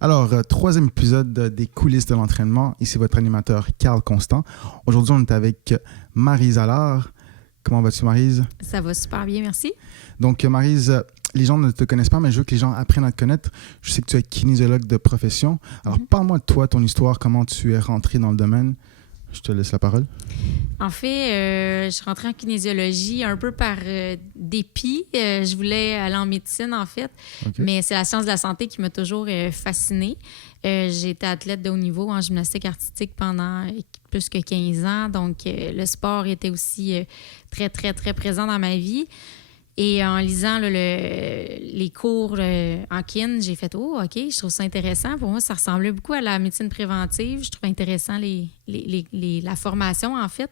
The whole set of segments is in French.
Alors, troisième épisode des coulisses de l'entraînement. Ici votre animateur Carl Constant. Aujourd'hui, on est avec Maryse Allard. Comment vas-tu, Maryse? Ça va super bien, merci. Donc, Maryse, les gens ne te connaissent pas, mais je veux que les gens apprennent à te connaître. Je sais que tu es kinésiologue de profession. Alors, parle-moi de toi, ton histoire, comment tu es rentré dans le domaine. Je te laisse la parole. En fait, je suis rentrée en kinésiologie un peu par dépit. Je voulais aller en médecine, en fait, mais c'est la science de la santé qui m'a toujours fascinée. J'ai été athlète de haut niveau en gymnastique artistique pendant plus que 15 ans, donc le sport était aussi très, très, très présent dans ma vie. Et en lisant là, les cours en kin, j'ai fait « Oh, OK, je trouve ça intéressant. » Pour moi, ça ressemblait beaucoup à la médecine préventive. Je trouvais intéressant la formation, en fait.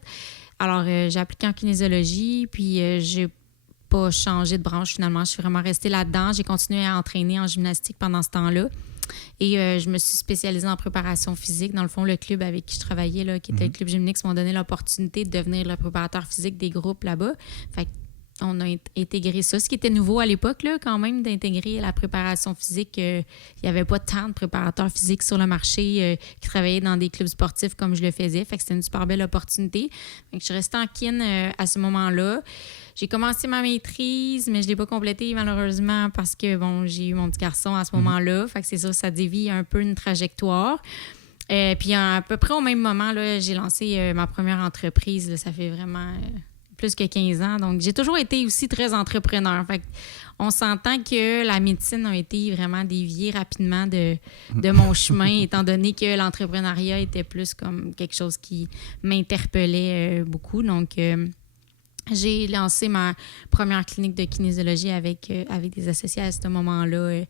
Alors, j'ai appliqué en kinésiologie, puis j'ai pas changé de branche, finalement. Je suis vraiment restée là-dedans. J'ai continué à entraîner en gymnastique pendant ce temps-là. Et je me suis spécialisée en préparation physique. Dans le fond, le club avec qui je travaillais, là, qui était le Club Gymnix, m'a donné l'opportunité de devenir le préparateur physique des groupes là-bas. Fait que on a intégré ça. Ce qui était nouveau à l'époque, là, quand même, d'intégrer la préparation physique. Il n'y avait pas tant de préparateurs physiques sur le marché qui travaillaient dans des clubs sportifs comme je le faisais. Fait que c'était une super belle opportunité. Fait que je suis restée en kin à ce moment-là. J'ai commencé ma maîtrise, mais je ne l'ai pas complétée malheureusement parce que, bon, j'ai eu mon petit garçon à ce moment-là. Fait que c'est ça, ça dévie un peu une trajectoire. Puis à peu près au même moment, là, j'ai lancé ma première entreprise. Là, ça fait vraiment plus que 15 ans. Donc, j'ai toujours été aussi très entrepreneur. Fait on s'entend que la médecine a été vraiment déviée rapidement de mon chemin, étant donné que l'entrepreneuriat était plus comme quelque chose qui m'interpellait beaucoup. Donc, j'ai lancé ma première clinique de kinésiologie avec des associés à ce moment-là,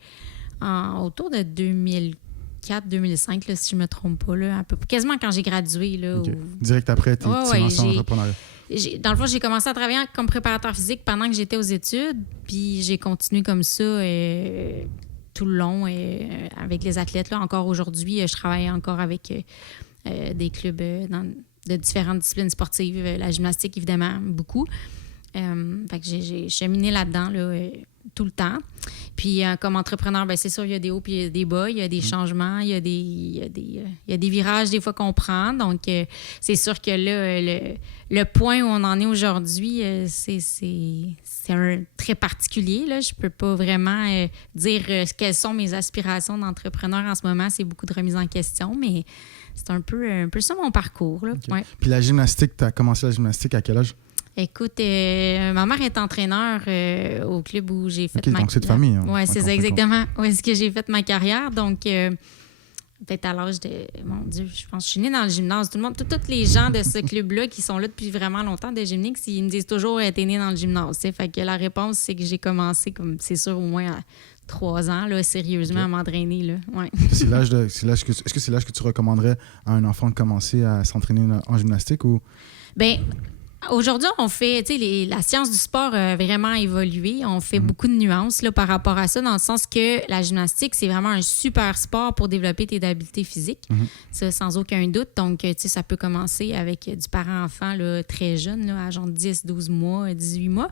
autour de 2004-2005, là, si je ne me trompe pas, là, quasiment quand j'ai gradué. Là, Direct après, tu es lancé en entrepreneuriat. Dans le fond, j'ai commencé à travailler comme préparateur physique pendant que j'étais aux études, puis j'ai continué comme ça tout le long avec les athlètes. Là. Encore aujourd'hui, je travaille encore avec des clubs de différentes disciplines sportives, la gymnastique évidemment, beaucoup. Fait que j'ai cheminé là-dedans là, tout le temps. Puis comme entrepreneur, bien, c'est sûr, il y a des hauts puis il y a des bas, il y a des changements, il y a des virages des fois qu'on prend. Donc, c'est sûr que là, le point où on en est aujourd'hui, c'est très particulier. Là. Je peux pas vraiment dire quelles sont mes aspirations d'entrepreneur en ce moment. C'est beaucoup de remise en question, mais c'est un peu ça mon parcours. Là. Okay. Ouais. Puis la gymnastique, tu as commencé la gymnastique à quel âge? Écoute, ma mère est entraîneur au club où j'ai fait donc c'est de famille. Oui, c'est ça, exactement. Où est-ce que j'ai fait ma carrière. Donc, peut-être à l'âge de... Mon Dieu, je pense que je suis née dans le gymnase. Tout le monde, tous les gens de ce club-là qui sont là depuis vraiment longtemps de Gymnix, ils me disent toujours « t'es née dans le gymnase ». Fait que la réponse, c'est que j'ai commencé, comme c'est sûr, au moins à 3 ans, là, sérieusement, à m'entraîner. Là. Ouais. Est-ce que c'est l'âge que tu recommanderais à un enfant de commencer à s'entraîner en gymnastique ou... Bien, aujourd'hui, on fait, tu sais, la science du sport a vraiment évolué. On fait beaucoup de nuances là, par rapport à ça, dans le sens que la gymnastique, c'est vraiment un super sport pour développer tes habiletés physiques. Ça, sans aucun doute. Donc, tu sais, ça peut commencer avec du parent-enfant là, très jeune, là, à genre 10, 12 mois, 18 mois.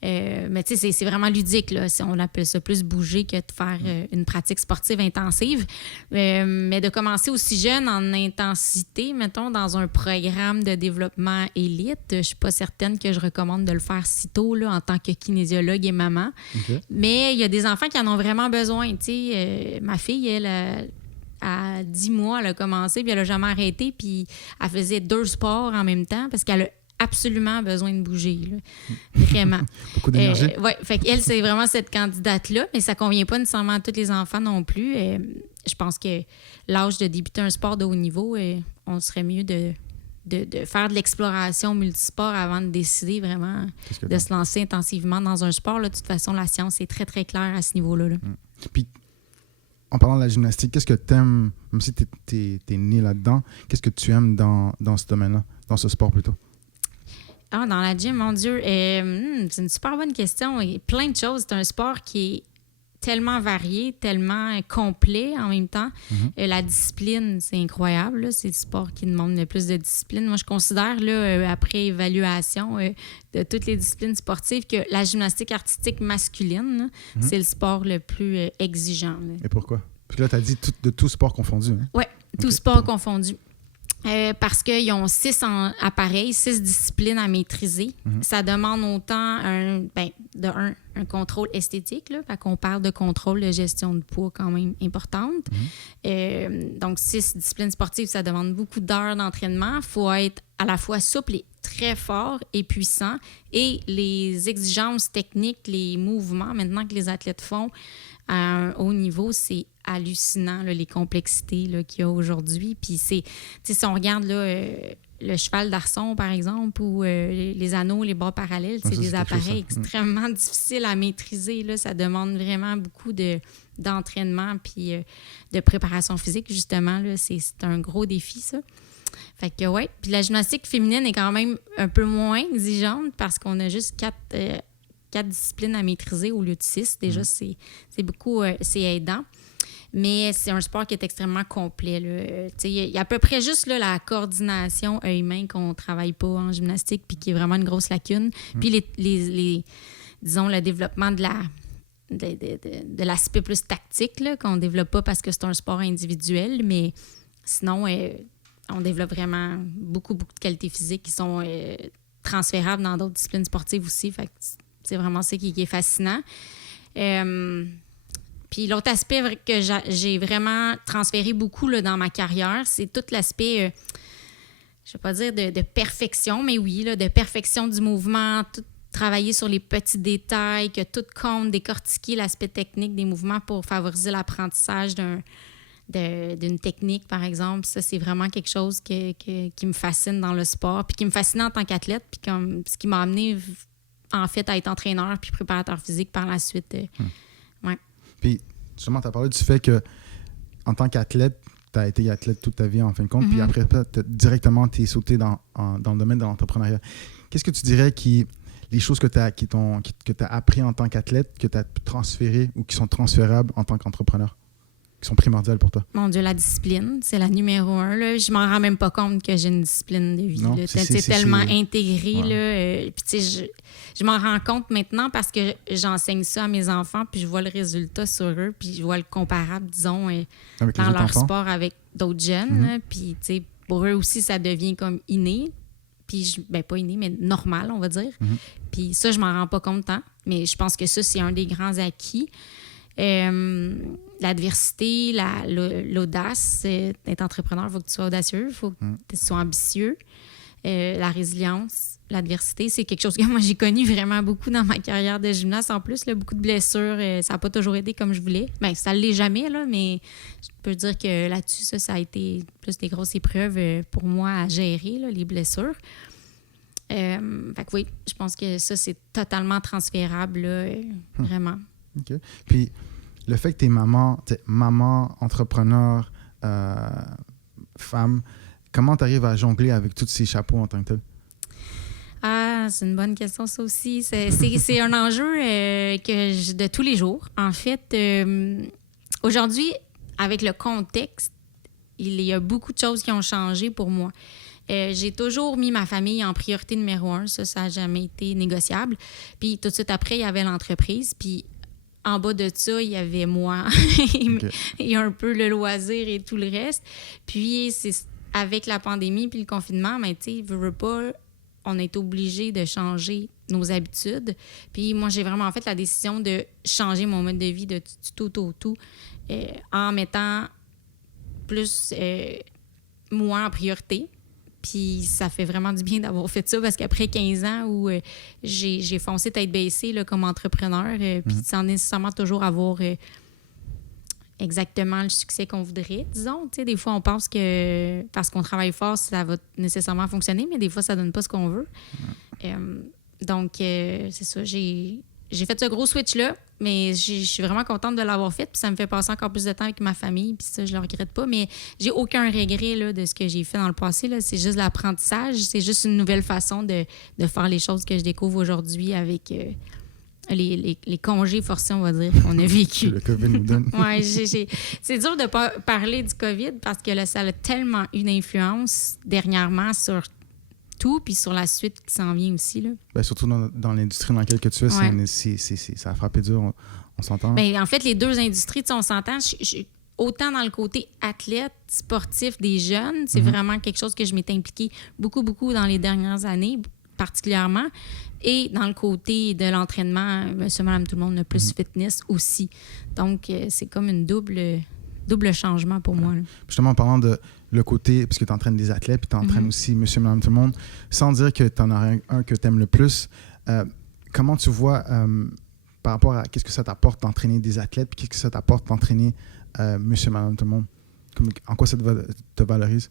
Mais tu sais, c'est vraiment ludique. Là. On appelle ça plus bouger que de faire une pratique sportive intensive. Mais de commencer aussi jeune en intensité, mettons, dans un programme de développement élite, je suis pas certaine que je recommande de le faire si tôt là, en tant que kinésiologue et maman. Mais il y a des enfants qui en ont vraiment besoin. Ma fille, elle, à 10 mois, elle a commencé, puis elle n'a jamais arrêté, puis elle faisait 2 sports en même temps parce qu'elle a absolument besoin de bouger. Là. Vraiment. Beaucoup d'énergie. Oui, fait qu'elle, c'est vraiment cette candidate-là, mais ça ne convient pas nécessairement à tous les enfants non plus. Je pense que l'âge de débuter un sport de haut niveau, on serait mieux de faire de l'exploration multisport avant de décider vraiment de se lancer intensivement dans un sport. Là. De toute façon, la science est très, très claire à ce niveau-là. Là. Puis, en parlant de la gymnastique, qu'est-ce que tu aimes, même si tu es né là-dedans, qu'est-ce que tu aimes dans ce domaine-là, dans ce sport plutôt? Ah, dans la gym, mon Dieu, c'est une super bonne question. Il y a plein de choses. C'est un sport qui est tellement varié, tellement complet en même temps. La discipline, c'est incroyable. Là. C'est le sport qui demande le plus de discipline. Moi, je considère, là, après évaluation de toutes les disciplines sportives, que la gymnastique artistique masculine, là, c'est le sport le plus exigeant. Là. Et pourquoi? Parce que là, tu as dit de tout sport confondu. Hein? Oui, tout sport confondu. Parce qu'ils ont 6 appareils, 6 disciplines à maîtriser. Ça demande autant un contrôle esthétique, là, qu'on parle de contrôle de gestion de poids quand même importante. Donc, 6 disciplines sportives, ça demande beaucoup d'heures d'entraînement. Il faut être à la fois souple et très fort et puissant. Et les exigences techniques, les mouvements maintenant que les athlètes font à un haut niveau, c'est hallucinant, là, les complexités là, qu'il y a aujourd'hui. Puis si on regarde là, le cheval d'arçon, par exemple, ou les anneaux, les barres parallèles, c'est des appareils extrêmement difficiles à maîtriser. Là. Ça demande vraiment beaucoup d'entraînement puis de préparation physique, justement. Là. C'est un gros défi, ça. Fait que, ouais. Puis la gymnastique féminine est quand même un peu moins exigeante parce qu'on a juste 4 disciplines à maîtriser au lieu de 6. Déjà, c'est beaucoup, c'est aidant. Mais c'est un sport qui est extrêmement complet. Il y a à peu près juste là, la coordination œil-main qu'on ne travaille pas en gymnastique puis qui est vraiment une grosse lacune. Puis disons, le développement de l'aspect plus tactique là, qu'on ne développe pas parce que c'est un sport individuel. Mais sinon, on développe vraiment beaucoup de qualités physiques qui sont transférables dans d'autres disciplines sportives aussi. Fait que c'est vraiment ça qui est fascinant. Puis l'autre aspect que j'ai vraiment transféré beaucoup là, dans ma carrière, c'est tout l'aspect, je ne vais pas dire de perfection, mais oui, là, de perfection du mouvement, tout travailler sur les petits détails, que tout compte, décortiquer l'aspect technique des mouvements pour favoriser l'apprentissage d'une technique, par exemple. Ça, c'est vraiment quelque chose qui me fascine dans le sport, puis qui me fascine en tant qu'athlète, puis ce qui m'a amené en fait à être entraîneur puis préparateur physique par la suite. Ouais. Puis, justement, tu as parlé du fait que en tant qu'athlète, tu as été athlète toute ta vie, en fin de compte, puis après, directement, tu es sauté dans le domaine de l'entrepreneuriat. Qu'est-ce que tu dirais les choses que tu as appris en tant qu'athlète, que tu as transférées ou qui sont transférables en tant qu'entrepreneur, qui sont primordiales pour toi? Mon Dieu, la discipline, c'est la numéro 1. Là. Je m'en rends même pas compte que j'ai une discipline de vie. C'est tellement intégré. Ouais. Puis, je m'en rends compte maintenant parce que j'enseigne ça à mes enfants, puis je vois le résultat sur eux, puis je vois le comparable, disons, dans leur sport avec d'autres jeunes. Puis, pour eux aussi, ça devient comme inné. Puis, pas inné, mais normal, on va dire. Puis ça, je m'en rends pas compte tant. Mais je pense que ça, c'est un des grands acquis. L'adversité, l'audace, être entrepreneur, il faut que tu sois audacieux, il faut que tu sois ambitieux. La résilience, l'adversité, c'est quelque chose que moi, j'ai connu vraiment beaucoup dans ma carrière de gymnaste. En plus, là, beaucoup de blessures, ça n'a pas toujours été comme je voulais. Bien, ça ne l'est jamais, là, mais je peux dire que là-dessus, ça a été plus des grosses épreuves pour moi à gérer, là, les blessures. Fait que oui, je pense que ça, c'est totalement transférable, là, vraiment. OK. Puis, le fait que tu es maman, entrepreneur, femme, comment tu arrives à jongler avec tous ces chapeaux en tant que tel? Ah, c'est une bonne question, ça aussi. C'est un enjeu de tous les jours. En fait, aujourd'hui, avec le contexte, il y a beaucoup de choses qui ont changé pour moi. J'ai toujours mis ma famille en priorité numéro 1. Ça n'a jamais été négociable. Puis tout de suite après, il y avait l'entreprise. Puis en bas de ça, il y avait moi et un peu le loisir et tout le reste. Puis c'est avec la pandémie puis le confinement, mais tu sais, veux pas, on est obligé de changer nos habitudes. Puis moi, j'ai vraiment fait la décision de changer mon mode de vie de tout au tout en mettant plus moi en priorité. Puis ça fait vraiment du bien d'avoir fait ça parce qu'après 15 ans où j'ai foncé tête baissée là, comme entrepreneur, puis sans nécessairement toujours avoir exactement le succès qu'on voudrait, disons. Tu sais, des fois, on pense que parce qu'on travaille fort, ça va nécessairement fonctionner, mais des fois, ça donne pas ce qu'on veut. Donc, c'est ça. J'ai fait ce gros switch-là, mais je suis vraiment contente de l'avoir fait. Puis ça me fait passer encore plus de temps avec ma famille. Puis ça, je le regrette pas. Mais j'ai aucun regret là, de ce que j'ai fait dans le passé. Là. C'est juste l'apprentissage. C'est juste une nouvelle façon de faire les choses que je découvre aujourd'hui avec les congés forcés, on va dire, qu'on a vécu. Le COVID nous donne. Ouais, c'est dur de pas parler du COVID parce que là, ça a tellement une influence dernièrement sur tout, puis sur la suite qui s'en vient aussi. Là. Bien, surtout dans l'industrie dans laquelle que tu es, ça a frappé dur, on s'entend. Bien, en fait, les deux industries, on s'entend. autant dans le côté athlète, sportif des jeunes, c'est vraiment quelque chose que je m'étais impliquée beaucoup, beaucoup dans les dernières années, particulièrement. Et dans le côté de l'entraînement, monsieur, madame, tout le monde, le plus fitness aussi. Donc, c'est comme une double changement pour moi. Là. Justement, en parlant de le côté, parce que tu entraînes des athlètes, puis tu entraînes aussi monsieur, madame, tout le monde, sans dire que tu en as un que tu aimes le plus, comment tu vois par rapport à qu'est-ce que ça t'apporte d'entraîner des athlètes, puis qu'est-ce que ça t'apporte d'entraîner monsieur, madame, tout le monde? En quoi ça te valorise?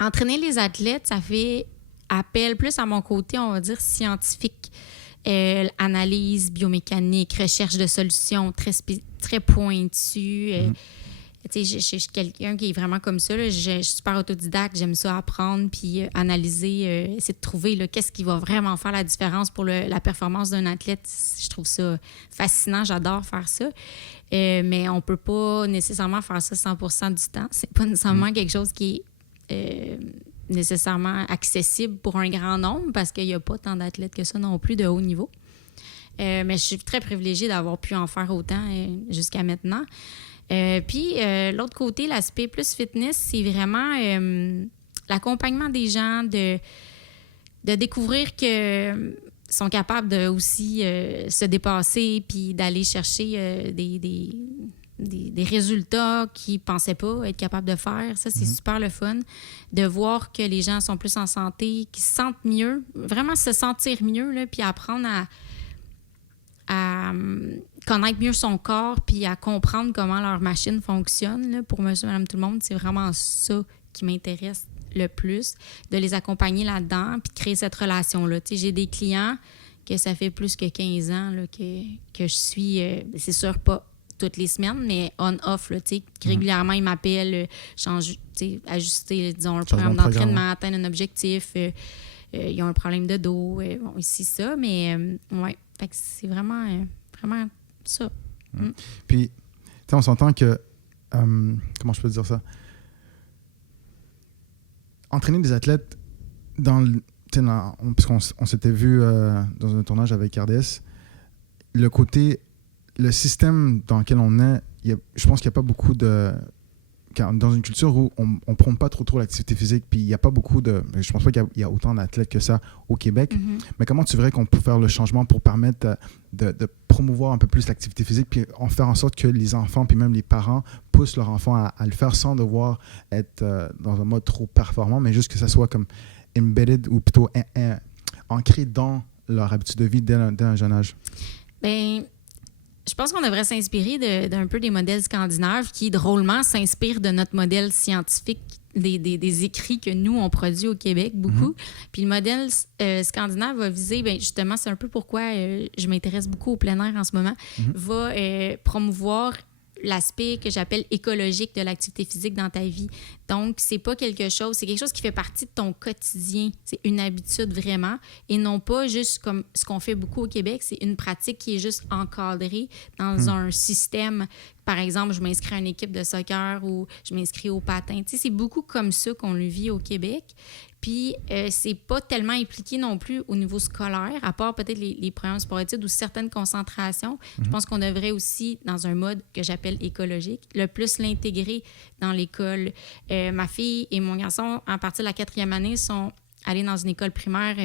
Entraîner les athlètes, ça fait appel plus à mon côté, on va dire, scientifique. Analyse biomécanique, recherche de solutions très pointues. Je suis quelqu'un qui est vraiment comme ça. Là. Je suis super autodidacte, j'aime ça apprendre, puis analyser, essayer de trouver là, qu'est-ce qui va vraiment faire la différence pour la performance d'un athlète. Je trouve ça fascinant, j'adore faire ça. Mais on ne peut pas nécessairement faire ça 100% du temps. C'est pas nécessairement quelque chose qui est nécessairement accessible pour un grand nombre parce qu'il n'y a pas tant d'athlètes que ça non plus de haut niveau. Mais je suis très privilégiée d'avoir pu en faire autant jusqu'à maintenant. Puis, l'autre côté, l'aspect plus fitness, c'est vraiment l'accompagnement des gens, de découvrir qu'ils sont capables de aussi se dépasser puis d'aller chercher des résultats qu'ils ne pensaient pas être capables de faire. Ça, c'est super le fun. De voir que les gens sont plus en santé, qu'ils se sentent mieux, vraiment se sentir mieux, là, puis apprendre à connaître mieux son corps puis à comprendre comment leur machine fonctionne. Là, pour monsieur, madame, tout le monde, c'est vraiment ça qui m'intéresse le plus, de les accompagner là-dedans puis créer cette relation-là. Tu sais, j'ai des clients que ça fait plus que 15 ans là, que je suis, c'est sûr, pas toutes les semaines, mais on-off, là, tu sais, régulièrement, ils m'appellent, ajuster, disons, un programme d'entraînement, atteindre un objectif. Ils ont un problème de dos, bon, ici, ça, mais ouais, fait que c'est vraiment ça. Puis, tu sais, on s'entend que, comment je peux dire ça? Entraîner des athlètes parce qu'on s'était vu dans un tournage avec RDS, le système dans lequel on est, je pense qu'il n'y a pas beaucoup de... Dans une culture où on ne prône pas trop l'activité physique, puis il n'y a pas beaucoup de... Je pense pas qu'il y a autant d'athlètes que ça au Québec. Mais comment tu verrais qu'on peut faire le changement pour permettre de promouvoir un peu plus l'activité physique, puis en faire en sorte que les enfants, puis même les parents, poussent leurs enfants à le faire sans devoir être dans un mode trop performant, mais juste que ça soit comme embedded ou plutôt ancré dans leur habitude de vie dès un jeune âge? Bien... Je pense qu'on devrait s'inspirer d'un peu des modèles scandinaves qui, drôlement, s'inspirent de notre modèle scientifique, des écrits que nous, on produit au Québec, beaucoup. Puis le modèle scandinave va viser, bien, justement, c'est un peu pourquoi je m'intéresse beaucoup au plein air en ce moment, va promouvoir l'aspect que j'appelle écologique de l'activité physique dans ta vie. Donc, c'est quelque chose qui fait partie de ton quotidien. C'est une habitude vraiment et non pas juste comme ce qu'on fait beaucoup au Québec, c'est une pratique qui est juste encadrée dans un système. Par exemple, je m'inscris à une équipe de soccer ou je m'inscris au patin. Tu sais, c'est beaucoup comme ça qu'on le vit au Québec. Puis, c'est pas tellement impliqué non plus au niveau scolaire, à part peut-être les programmes sport-études ou certaines concentrations. Je pense qu'on devrait aussi, dans un mode que j'appelle écologique, le plus l'intégrer dans l'école. Ma fille et mon garçon, à partir de la 4e année, sont allés dans une école primaire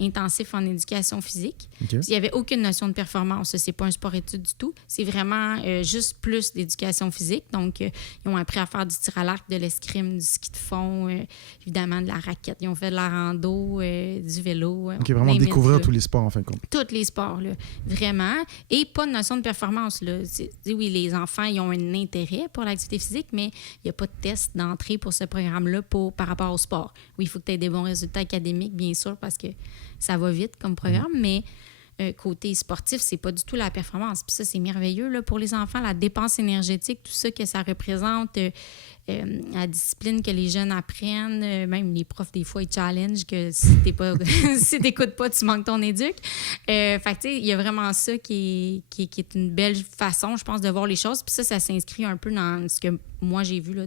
intensif en éducation physique. Okay. Il n'y avait aucune notion de performance. C'est pas un sport-étude du tout. C'est vraiment juste plus d'éducation physique. Donc, ils ont appris à faire du tir à l'arc, de l'escrime, du ski de fond, évidemment de la raquette. Ils ont fait de la rando, du vélo. OK, vraiment découvrir tous les sports, en fin de compte. Tous les sports, là, vraiment. Et pas de notion de performance. Là. Oui, les enfants, ils ont un intérêt pour l'activité physique, mais il n'y a pas de test d'entrée pour ce programme-là par rapport au sport. Oui, il faut que tu aies des bons résultats académique, bien sûr, parce que ça va vite comme programme, mais côté sportif, c'est pas du tout la performance. Puis ça, c'est merveilleux là, pour les enfants, la dépense énergétique, tout ça que ça représente, la discipline que les jeunes apprennent, même les profs, des fois, ils challenge que si t'écoutes pas, tu manques ton éduc. Fait que, tu sais, il y a vraiment ça qui est une belle façon, je pense, de voir les choses. Puis ça s'inscrit un peu dans ce que moi, j'ai vu là,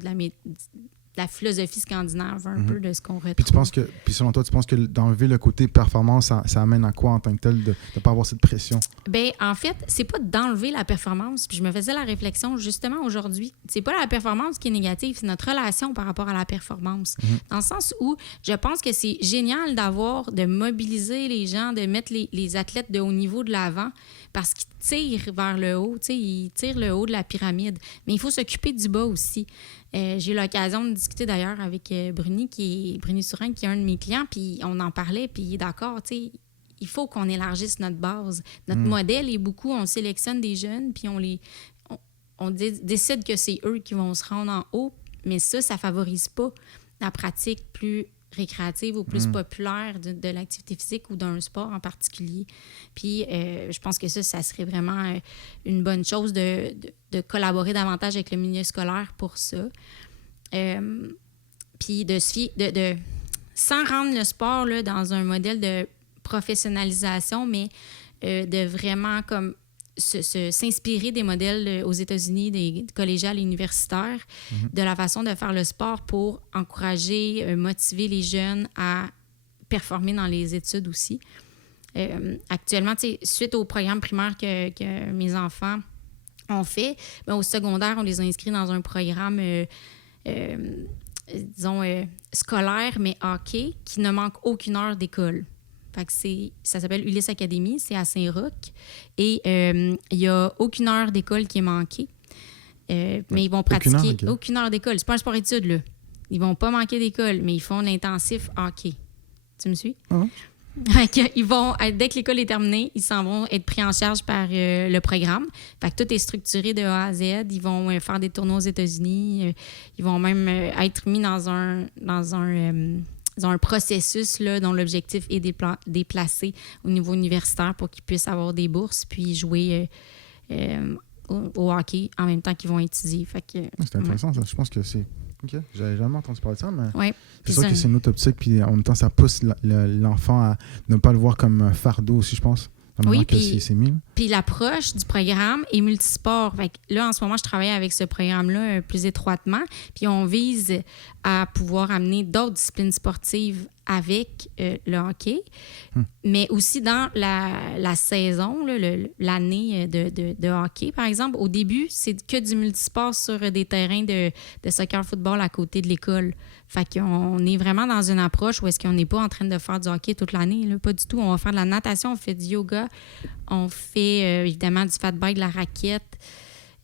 la philosophie scandinave, un peu de ce qu'on retrouve. Puis selon toi, tu penses que d'enlever le côté performance, ça amène à quoi en tant que tel de ne pas avoir cette pression? Ben, en fait, c'est pas d'enlever la performance. Puis je me faisais la réflexion justement aujourd'hui. C'est pas la performance qui est négative, c'est notre relation par rapport à la performance. Dans le sens où je pense que c'est génial de mobiliser les gens, de mettre les athlètes de haut niveau de l'avant parce qu'ils tirent vers le haut, ils tirent le haut de la pyramide. Mais il faut s'occuper du bas aussi. J'ai eu l'occasion de discuter d'ailleurs avec Bruni Surin, qui est un de mes clients, puis on en parlait, puis il est d'accord, il faut qu'on élargisse notre base. Notre modèle est beaucoup, on sélectionne des jeunes, puis on décide que c'est eux qui vont se rendre en haut, mais ça favorise pas la pratique plus récréative ou plus populaire de l'activité physique ou d'un sport en particulier. Puis je pense que ça serait vraiment une bonne chose de collaborer davantage avec le milieu scolaire pour ça. Puis sans rendre le sport là, dans un modèle de professionnalisation, mais de vraiment comme s'inspirer des modèles aux États-Unis, des collégiales et universitaires, de la façon de faire le sport pour encourager, motiver les jeunes à performer dans les études aussi. Actuellement, suite au programme primaire que mes enfants ont fait, au secondaire, on les a inscrits dans un programme, scolaire, mais hockey, qui ne manque aucune heure d'école. Fait que ça s'appelle Ulysse Academy, c'est à Saint-Roch. Et il n'y a aucune heure d'école qui est manquée. Mais ils vont pratiquer aucune heure d'école. C'est pas un sport-études, là. Ils vont pas manquer d'école, mais ils font l'intensif hockey. Tu me suis? Ah. Ils vont, dès que l'école est terminée, ils s'en vont être pris en charge par le programme. Fait que tout est structuré de A à Z. Ils vont faire des tournois aux États-Unis. Ils vont même être mis dans un processus là, dont l'objectif est déplacé au niveau universitaire pour qu'ils puissent avoir des bourses puis jouer au hockey en même temps qu'ils vont étudier. Fait que, c'est intéressant, ça. Je pense que c'est... OK. J'avais jamais entendu parler de ça, mais c'est sûr ça, que c'est une autre optique, puis en même temps, ça pousse l'enfant à ne pas le voir comme un fardeau aussi, je pense. Oui, puis l'approche du programme est multisport. Fait que là, en ce moment, je travaille avec ce programme-là plus étroitement. Puis on vise à pouvoir amener d'autres disciplines sportives avec le hockey, mais aussi dans la saison, là, l'année de hockey, par exemple. Au début, c'est que du multisport sur des terrains de soccer-football à côté de l'école. Fait qu'on est vraiment dans une approche où est-ce qu'on n'est pas en train de faire du hockey toute l'année, là, pas du tout. On va faire de la natation, on fait du yoga, on fait évidemment du fat bike, de la raquette.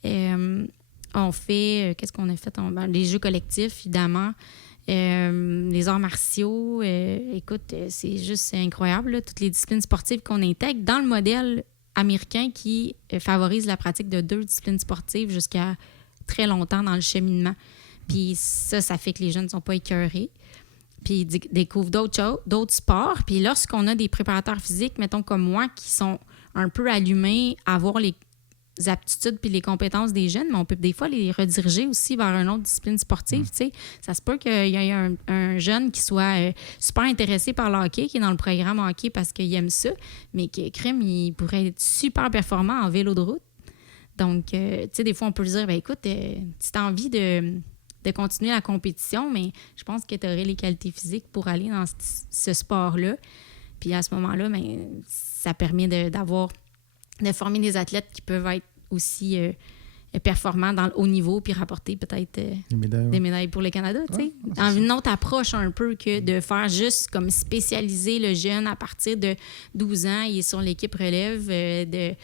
On fait, qu'est-ce qu'on a fait? Les jeux collectifs, évidemment. Les arts martiaux, écoute, c'est incroyable, là, toutes les disciplines sportives qu'on intègre dans le modèle américain qui favorise la pratique de 2 disciplines sportives jusqu'à très longtemps dans le cheminement. Puis ça fait que les jeunes ne sont pas écœurés. Puis ils découvrent d'autres sports. Puis lorsqu'on a des préparateurs physiques, mettons comme moi, qui sont un peu allumés à voir les aptitudes puis les compétences des jeunes, mais on peut des fois les rediriger aussi vers une autre discipline sportive. Ça se peut qu'il y ait un jeune qui soit super intéressé par le hockey, qui est dans le programme hockey parce qu'il aime ça, mais il pourrait être super performant en vélo de route. Donc, des fois, on peut lui dire, écoute, si tu as envie de continuer la compétition, mais je pense que tu aurais les qualités physiques pour aller dans ce sport-là. Puis à ce moment-là, ça permet de former des athlètes qui peuvent être aussi performants dans le haut niveau puis rapporter peut-être des médailles pour le Canada. Dans une autre approche un peu que de faire juste comme spécialiser le jeune à partir de 12 ans. Il est sur l'équipe relève de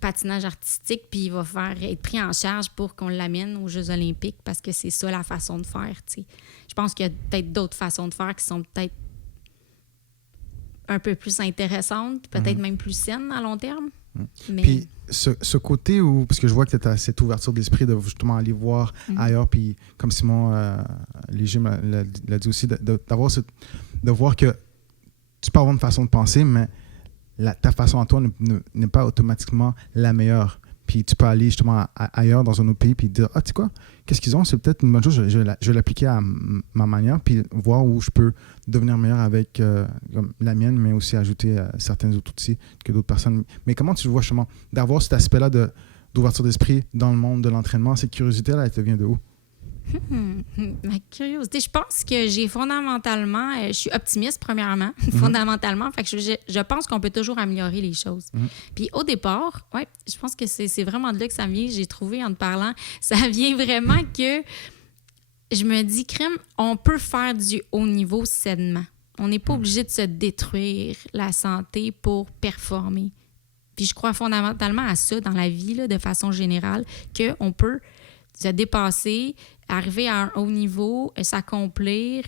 patinage artistique puis il va être pris en charge pour qu'on l'amène aux Jeux olympiques parce que c'est ça la façon de faire. Je pense qu'il y a peut-être d'autres façons de faire qui sont peut-être un peu plus intéressantes, peut-être même plus saines à long terme. Mais... Puis ce côté où, parce que je vois que tu as cette ouverture d'esprit de justement aller voir ailleurs, puis comme Simon Léger l'a dit aussi, de voir que tu peux avoir une façon de penser, mais ta façon à toi n'est pas automatiquement la meilleure. Puis tu peux aller justement ailleurs dans un autre pays puis dire, tu sais quoi, qu'est-ce qu'ils ont? C'est peut-être une bonne chose, je vais l'appliquer à ma manière puis voir où je peux devenir meilleur avec la mienne, mais aussi ajouter certains autres outils que d'autres personnes. Mais comment tu le vois justement, d'avoir cet aspect-là d'ouverture d'esprit dans le monde de l'entraînement, cette curiosité-là, elle te vient de où? Ma curiosité, je pense que j'ai fondamentalement... je suis optimiste, premièrement, fondamentalement. Fait que je pense qu'on peut toujours améliorer les choses. Puis au départ, ouais, je pense que c'est vraiment de là que ça vient. J'ai trouvé en te parlant, ça vient vraiment que je me dis, crème, on peut faire du haut niveau sainement. On n'est pas obligé de se détruire la santé pour performer. Puis je crois fondamentalement à ça dans la vie, là, de façon générale, qu'on peut se dépasser, arriver à un haut niveau, s'accomplir,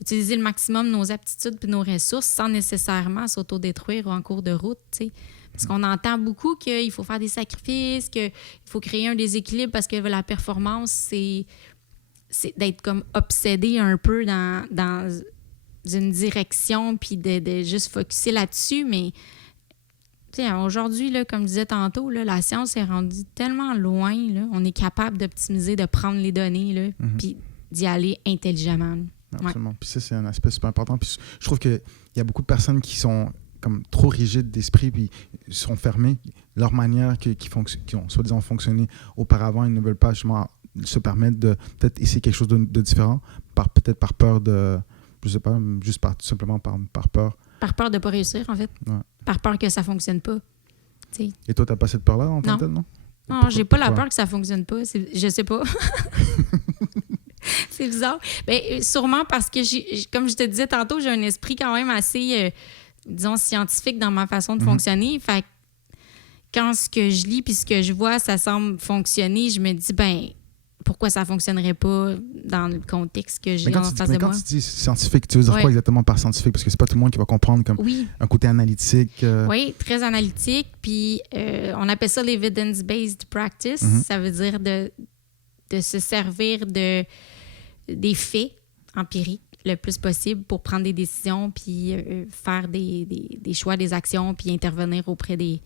utiliser le maximum de nos aptitudes et nos ressources sans nécessairement s'autodétruire en cours de route, tu sais. Parce qu'on entend beaucoup qu'il faut faire des sacrifices, qu'il faut créer un déséquilibre parce que la performance, c'est d'être comme obsédé un peu dans une direction puis de juste focusser là-dessus, mais aujourd'hui, là, comme je disais tantôt, là, la science est rendue tellement loin. Là, on est capable d'optimiser, de prendre les données là, puis d'y aller intelligemment. Absolument. Ouais. Puis ça, c'est un aspect super important. Puis je trouve qu'il y a beaucoup de personnes qui sont comme trop rigides d'esprit puis sont fermées. Leur manière qui ont soi-disant fonctionné auparavant, ils ne veulent pas justement se permettre de peut-être essayer quelque chose de différent, peut-être par peur de... Je sais pas, juste tout simplement par peur. Par peur de ne pas réussir, en fait. Ouais. Par peur que ça ne fonctionne pas. T'sais. Et toi, tu n'as pas cette peur-là en tant que telle, non? Non, j'ai pas la peur que ça ne fonctionne pas. Je sais pas. C'est bizarre. Bien, sûrement parce que, comme je te disais tantôt, j'ai un esprit quand même assez, disons, scientifique dans ma façon de fonctionner. Fait que quand ce que je lis puis ce que je vois, ça semble fonctionner, je me dis, ben pourquoi ça ne fonctionnerait pas dans le contexte que j'ai en face de moi. Quand tu dis scientifique, tu veux dire quoi exactement par scientifique? Parce que c'est pas tout le monde qui va comprendre comme un côté analytique. Oui, très analytique. Puis on appelle ça l'evidence-based practice. Ça veut dire de se servir des faits empiriques le plus possible pour prendre des décisions puis faire des choix, des actions puis intervenir auprès des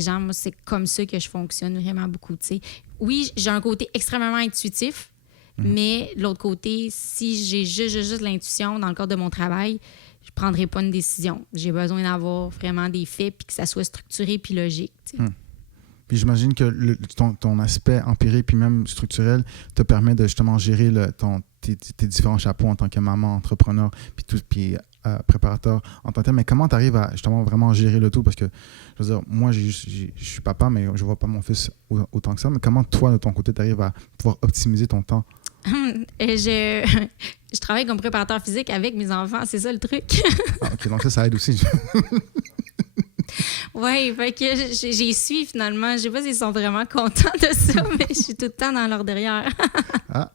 gens. Moi, c'est comme ça que je fonctionne vraiment beaucoup, tu sais. Oui, j'ai un côté extrêmement intuitif, mais de l'autre côté, si j'ai juste l'intuition dans le cadre de mon travail, je ne prendrai pas une décision. J'ai besoin d'avoir vraiment des faits puis que ça soit structuré puis logique, tu sais. Puis j'imagine que ton aspect empirique puis même structurel te permet de justement gérer tes différents chapeaux en tant que maman, entrepreneur puis préparateur en tant que tel. Mais comment tu arrives à justement vraiment gérer le tout? Parce que, je veux dire, moi, je suis papa, mais je ne vois pas mon fils autant que ça. Mais comment toi, de ton côté, tu arrives à pouvoir optimiser ton temps? Je travaille comme préparateur physique avec mes enfants, c'est ça le truc. OK, donc ça aide aussi. Oui, fait que j'y suis finalement. Je sais pas s'ils sont vraiment contents de ça, mais je suis tout le temps dans leur derrière. Là,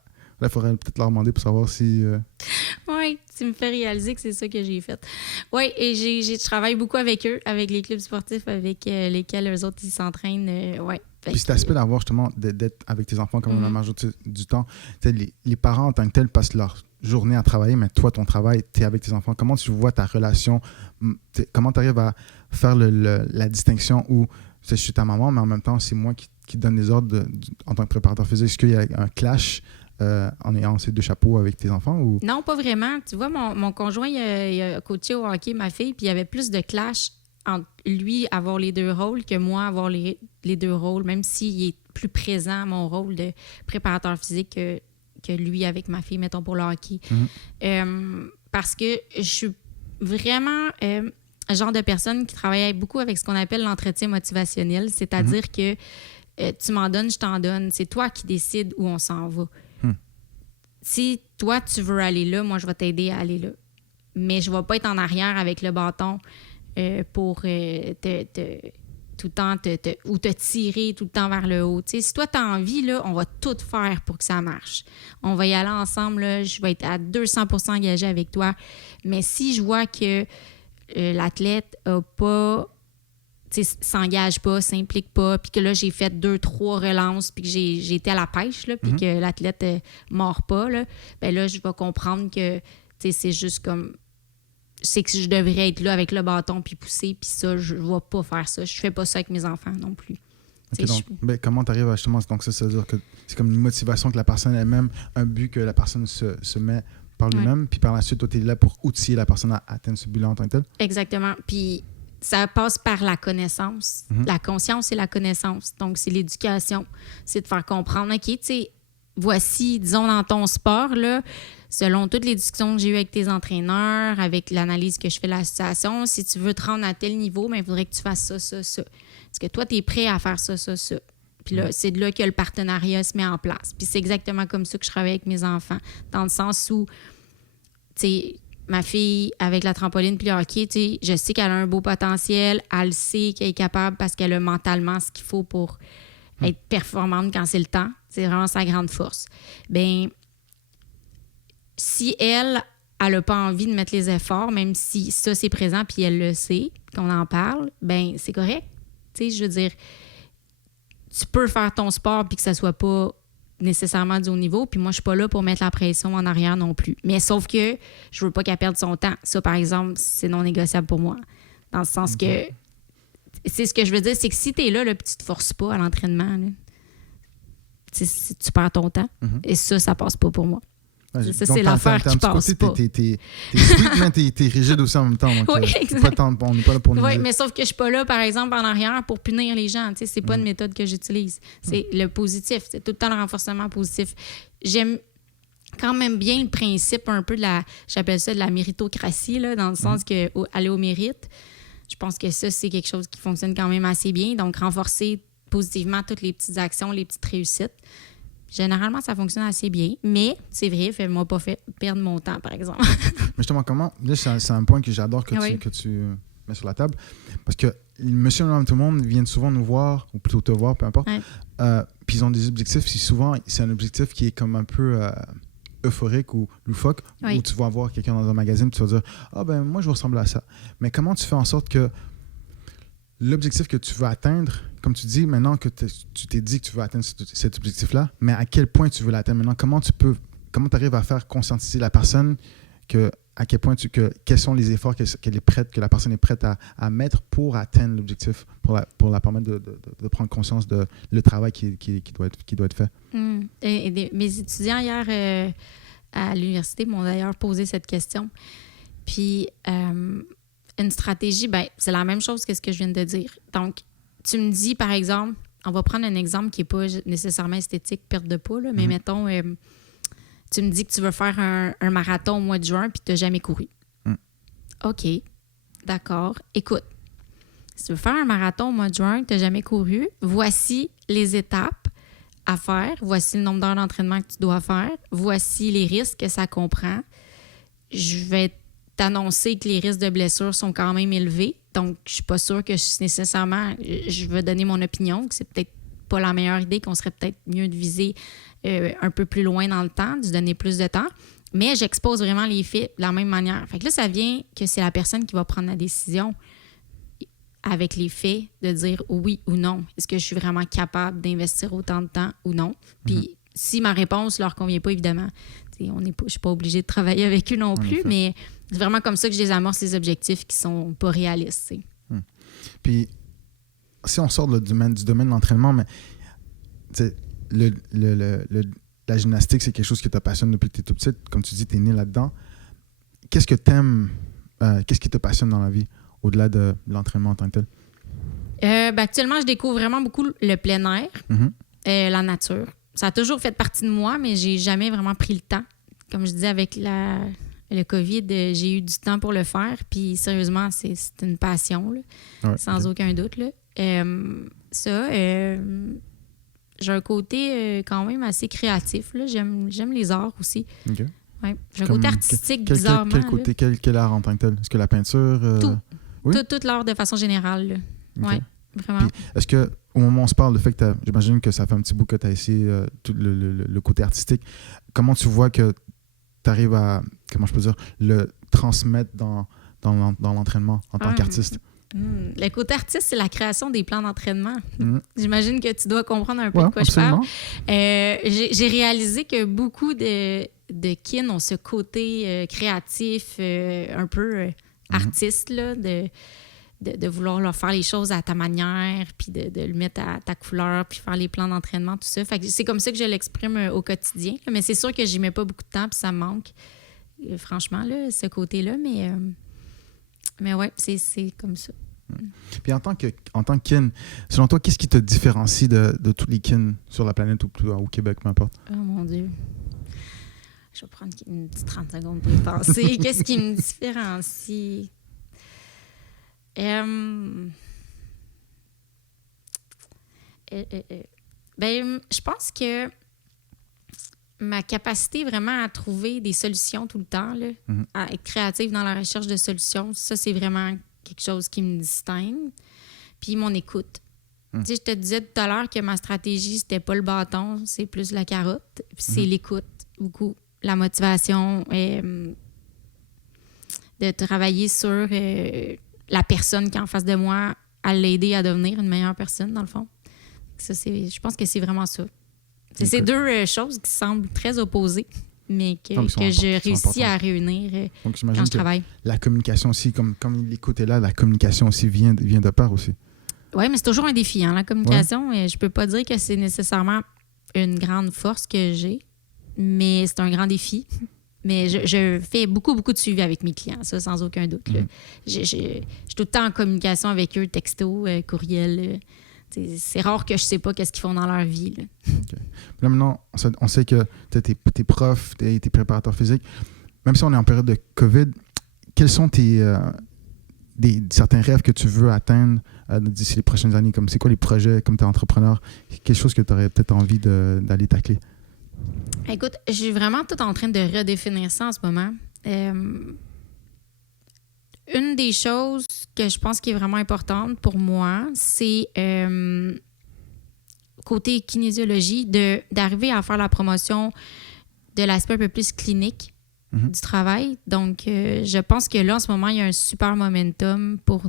il faudrait peut-être leur demander pour savoir si... Oui, tu me fais réaliser que c'est ça que j'ai fait. Oui, et je travaille beaucoup avec eux, avec les clubs sportifs avec lesquels eux autres, ils s'entraînent. Puis cet aspect d'avoir justement d'être avec tes enfants comme la majorité du temps, les parents en tant que tels passent leur journée à travailler, mais toi, ton travail, tu es avec tes enfants. Comment tu vois ta relation? Comment tu arrives à faire la distinction où je suis ta maman, mais en même temps, c'est moi qui donne les ordres en tant que préparateur physique? Est-ce qu'il y a un clash en ayant ces deux chapeaux avec tes enfants? Ou... Non, pas vraiment. Tu vois, mon conjoint, il a coaché au hockey ma fille, puis il y avait plus de clash entre lui avoir les deux rôles que moi avoir les deux rôles, même s'il est plus présent à mon rôle de préparateur physique que lui avec ma fille, mettons, pour le hockey. Parce que je suis vraiment le genre de personne qui travaille beaucoup avec ce qu'on appelle l'entretien motivationnel, c'est-à-dire que tu m'en donnes, je t'en donne. C'est toi qui décides où on s'en va. Si toi, tu veux aller là, moi, je vais t'aider à aller là. Mais je ne vais pas être en arrière avec le bâton pour tout le temps ou te tirer tout le temps vers le haut. T'sais, si toi, tu as envie, là, on va tout faire pour que ça marche. On va y aller ensemble. Là, je vais être à 200% engagée avec toi. Mais si je vois que l'athlète a pas... s'engage pas, s'implique pas, puis que là, j'ai fait 2-3 relances, puis que j'ai été à la pêche, là, puis que l'athlète mord pas, là, ben là, je vais comprendre que c'est juste comme... C'est que je devrais être là avec le bâton puis pousser, puis ça, je ne vais pas faire ça. Je fais pas ça avec mes enfants non plus. Okay, donc, comment tu arrives à justement... Donc ça veut dire que c'est comme une motivation que la personne elle-même, un but que la personne se met par lui-même, puis par la suite, toi, tu es là pour outiller la personne à atteindre ce but-là en tant que tel? Exactement. Puis ça passe par la connaissance. La conscience et la connaissance. Donc, c'est l'éducation. C'est de faire comprendre, OK, tu sais, voici, disons, dans ton sport, là, selon toutes les discussions que j'ai eues avec tes entraîneurs, avec l'analyse que je fais de la situation, si tu veux te rendre à tel niveau, il faudrait que tu fasses ça, ça, ça. Est-ce que toi, tu es prêt à faire ça, ça, ça? Puis là, c'est de là que le partenariat se met en place. Puis c'est exactement comme ça que je travaille avec mes enfants, dans le sens où, tu sais, ma fille, avec la trampoline puis le hockey, tu sais, je sais qu'elle a un beau potentiel, elle sait qu'elle est capable parce qu'elle a mentalement ce qu'il faut pour être performante quand c'est le temps. C'est vraiment sa grande force. Bien, si elle n'a pas envie de mettre les efforts, même si ça, c'est présent puis elle le sait, qu'on en parle, bien, c'est correct. Tu sais, je veux dire, tu peux faire ton sport puis que ça soit pas nécessairement du haut niveau, puis moi, je suis pas là pour mettre la pression en arrière non plus. Mais sauf que je veux pas qu'elle perde son temps. Ça, par exemple, c'est non négociable pour moi. Dans le sens que... C'est ce que je veux dire, c'est que si tu es là, puis tu te forces pas à l'entraînement, là, tu perds ton temps. Et ça passe pas pour moi. Ouais, ça, c'est l'affaire qui passe pas. T'es sweet, mais t'es rigide aussi en même temps. Donc, oui, exact. On n'est pas là pour nous. Oui, mais sauf que je suis pas là, par exemple, en arrière pour punir les gens. C'est pas une méthode que j'utilise. C'est le positif. C'est tout le temps le renforcement positif. J'aime quand même bien le principe un peu de la... J'appelle ça de la méritocratie, là, dans le sens que aller au mérite. Je pense que ça, c'est quelque chose qui fonctionne quand même assez bien. Donc, renforcer positivement toutes les petites actions, les petites réussites. Généralement, ça fonctionne assez bien, mais c'est vrai, fais-moi pas perdre mon temps, par exemple. Mais justement, comment... Là, c'est un point que j'adore que tu mets sur la table, parce que monsieur et madame tout le monde viennent souvent nous voir, ou plutôt te voir, peu importe, puis ils ont des objectifs, puis souvent, c'est un objectif qui est comme un peu euphorique ou loufoque, où tu vas voir quelqu'un dans un magazine, puis tu vas dire « Ah ben, moi, je ressemble à ça ». Mais comment tu fais en sorte que l'objectif que tu veux atteindre, comme tu dis, maintenant que tu t'es dit que tu veux atteindre cet objectif-là, mais à quel point tu veux l'atteindre maintenant? Comment tu arrives à faire conscientiser la personne à quel point quels sont les efforts que la personne est prête à mettre pour atteindre l'objectif, pour la permettre de prendre conscience de le travail qui doit être fait? Mes étudiants hier à l'université m'ont d'ailleurs posé cette question. Puis une stratégie, ben, c'est la même chose que ce que je viens de dire. Donc, tu me dis, par exemple, on va prendre un exemple qui n'est pas nécessairement esthétique, perte de poids, là, mais mettons, tu me dis que tu veux faire un marathon au mois de juin puis tu n'as jamais couru. OK, d'accord. Écoute, si tu veux faire un marathon au mois de juin, tu n'as jamais couru, voici les étapes à faire, voici le nombre d'heures d'entraînement que tu dois faire, voici les risques que ça comprend. Je vais t'annoncer que les risques de blessure sont quand même élevés. Donc, je suis pas sûre que nécessairement, je veux donner mon opinion, que c'est peut-être pas la meilleure idée, qu'on serait peut-être mieux de viser un peu plus loin dans le temps, de se donner plus de temps. Mais j'expose vraiment les faits de la même manière. Fait que là, ça vient que c'est la personne qui va prendre la décision avec les faits de dire oui ou non. Est-ce que je suis vraiment capable d'investir autant de temps ou non? Puis, si ma réponse leur convient pas, évidemment, je ne suis pas obligée de travailler avec eux non plus, mais c'est vraiment comme ça que je les amorce, les objectifs qui sont pas réalistes. Puis, si on sort du domaine de l'entraînement, mais la gymnastique, c'est quelque chose qui te passionne depuis que tu es tout petite. Comme tu dis, tu es né là-dedans. Qu'est-ce que tu aimes? Qu'est-ce qui te passionne dans la vie, au-delà de l'entraînement en tant que tel? Actuellement, je découvre vraiment beaucoup le plein air, la nature. Ça a toujours fait partie de moi, mais j'ai jamais vraiment pris le temps. Comme je disais, avec le COVID, j'ai eu du temps pour le faire. Puis sérieusement, c'est une passion, là, sans aucun doute. Là. J'ai un côté quand même assez créatif. Là. J'aime les arts aussi. Okay. Ouais. J'ai un côté artistique, bizarrement. Quel art en tant que tel? Est-ce que la peinture? Tout. Oui? Tout l'art de façon générale. Okay. Oui, vraiment. Puis, est-ce que au moment où on se parle, le fait que j'imagine que ça fait un petit bout que tu as essayé tout le côté artistique, comment tu vois que tu arrives à, comment je peux dire, le transmettre dans l'entraînement en tant qu'artiste? Le côté artiste, c'est la création des plans d'entraînement. J'imagine que tu dois comprendre un peu de quoi absolument. Je parle. J'ai réalisé que beaucoup de kin ont ce côté créatif, un peu artiste, là, de vouloir leur faire les choses à ta manière, puis de le mettre à ta couleur, puis faire les plans d'entraînement, tout ça. Fait que c'est comme ça que je l'exprime au quotidien. Mais c'est sûr que j'y mets pas beaucoup de temps, puis ça me manque, franchement, là, ce côté-là. Mais ouais, c'est comme ça. Puis en tant que kin, selon toi, qu'est-ce qui te différencie de tous les kin sur la planète ou au Québec, peu importe? Oh mon Dieu. Je vais prendre une petite 30 secondes pour y penser. Qu'est-ce qui me différencie? Je pense que ma capacité vraiment à trouver des solutions tout le temps, là, à être créative dans la recherche de solutions, ça, c'est vraiment quelque chose qui me distingue. Puis mon écoute. Tu sais, je te disais tout à l'heure que ma stratégie, c'était pas le bâton, c'est plus la carotte. Puis c'est l'écoute, beaucoup. La motivation, de travailler sur la personne qui est en face de moi, à l'aider à devenir une meilleure personne, dans le fond. Ça, je pense que c'est vraiment ça. C'est ces deux choses qui semblent très opposées, mais que je réussis à réunir quand je travaille. La communication aussi, comme l'écoute est là, la communication aussi vient de part aussi. Oui, mais c'est toujours un défi, hein, la communication. Ouais. Je peux pas dire que c'est nécessairement une grande force que j'ai, mais c'est un grand défi. Mais je fais beaucoup de suivi avec mes clients, ça, sans aucun doute. Là. Je suis tout le temps en communication avec eux, texto, courriel. C'est rare que je sais pas qu'est-ce qu'ils font dans leur vie. Là. Okay. Là, maintenant, on sait que tu es prof, tu es préparateur physique. Même si on est en période de COVID, quels sont certains rêves que tu veux atteindre d'ici les prochaines années? Comme c'est quoi les projets, comme tu es entrepreneur? Quelque chose que tu aurais peut-être envie d'aller tacler? Écoute, je suis vraiment tout en train de redéfinir ça en ce moment. Une des choses que je pense qui est vraiment importante pour moi, c'est côté kinésiologie, d'arriver à faire la promotion de l'aspect un peu plus clinique du travail. Donc, je pense que là, en ce moment, il y a un super momentum pour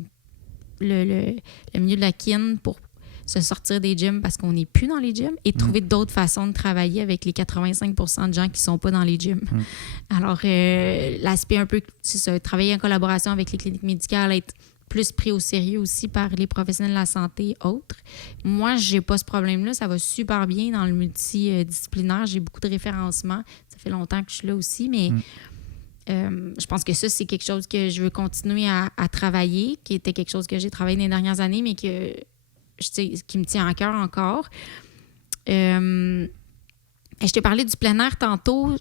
le milieu de la kin, pour se sortir des gyms parce qu'on n'est plus dans les gyms et trouver d'autres façons de travailler avec les 85% de gens qui ne sont pas dans les gyms. Alors, l'aspect un peu, c'est ça, travailler en collaboration avec les cliniques médicales, être plus pris au sérieux aussi par les professionnels de la santé autres. Moi, je n'ai pas ce problème-là. Ça va super bien dans le multidisciplinaire. J'ai beaucoup de référencements. Ça fait longtemps que je suis là aussi, mais je pense que ça, c'est quelque chose que je veux continuer à travailler, qui était quelque chose que j'ai travaillé dans les dernières années, mais qui me tient à cœur encore. Je t'ai parlé du plein air tantôt.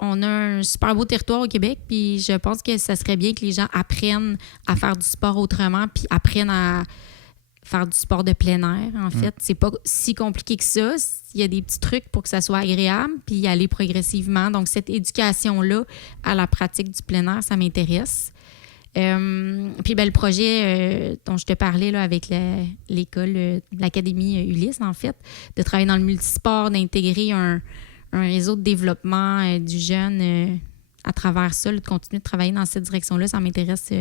On a un super beau territoire au Québec, puis je pense que ça serait bien que les gens apprennent à faire du sport autrement, puis apprennent à faire du sport de plein air, en fait. C'est pas si compliqué que ça. Il y a des petits trucs pour que ça soit agréable, puis y aller progressivement. Donc, cette éducation-là à la pratique du plein air, ça m'intéresse. Puis le projet dont je te parlais là, avec l'école, l'Académie Ulysse, en fait, de travailler dans le multisport, d'intégrer un réseau de développement du jeune à travers ça, de continuer de travailler dans cette direction-là, ça m'intéresse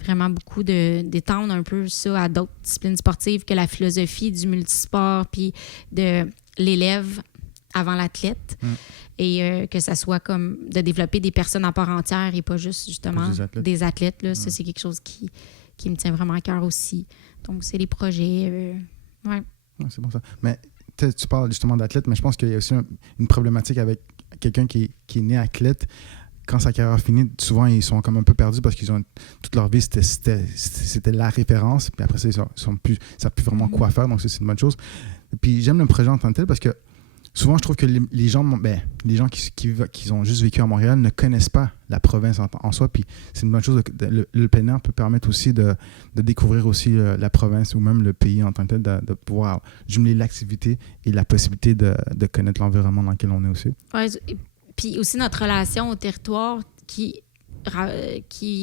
vraiment beaucoup d'étendre un peu ça à d'autres disciplines sportives que la philosophie du multisport, puis de l'élève avant l'athlète. Et que ça soit comme de développer des personnes à part entière et pas juste, justement, des athlètes. Là. Ça, c'est quelque chose qui me tient vraiment à cœur aussi. Donc, c'est les projets. Ouais, c'est bon ça. Mais tu parles justement d'athlète, mais je pense qu'il y a aussi une problématique avec quelqu'un qui est né athlète. Quand sa carrière finit, souvent, ils sont comme un peu perdus parce qu'ils ont toute leur vie, c'était la référence. Puis après ça, ils savent plus vraiment quoi faire. Donc, ça, c'est une bonne chose. Puis, j'aime le projet en tant que tel parce que souvent, je trouve que les gens qui ont juste vécu à Montréal ne connaissent pas la province en soi. Puis c'est une bonne chose. Le plein air peut permettre aussi de découvrir aussi la province ou même le pays en tant que tel, de pouvoir jumeler l'activité et la possibilité de connaître l'environnement dans lequel on est aussi. Ouais, puis aussi notre relation au territoire qui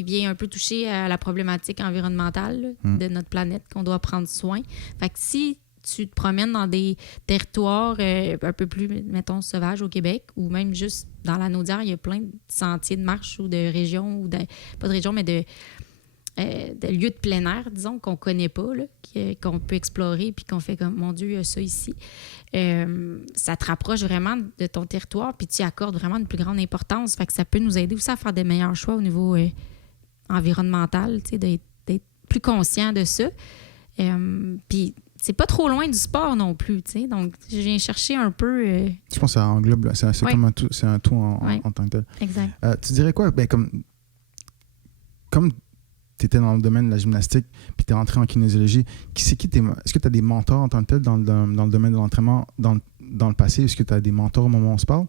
vient un peu toucher à la problématique environnementale de notre planète qu'on doit prendre soin. Fait que si tu te promènes dans des territoires un peu plus, mettons, sauvages au Québec, ou même juste dans la Naudière, il y a plein de sentiers de marche ou de régions, pas de régions, mais de lieux de plein air, disons, qu'on ne connaît pas, là, qu'on peut explorer, puis qu'on fait comme, mon Dieu, il y a ça ici. Ça te rapproche vraiment de ton territoire, puis tu y accordes vraiment une plus grande importance. Fait que ça peut nous aider aussi à faire des meilleurs choix au niveau environnemental, tu sais, d'être plus conscient de ça. Puis c'est pas trop loin du sport non plus, tu sais. Donc, je viens chercher un peu... Je pense que ça englobe, c'est comme un tout, c'est un tout en tant que tel. Exact. Tu dirais quoi? Ben, comme tu étais dans le domaine de la gymnastique, puis tu es entré en kinésiologie. Est-ce que tu as des mentors en tant que tel dans le domaine de l'entraînement dans le passé? Est-ce que tu as des mentors au moment où on se parle?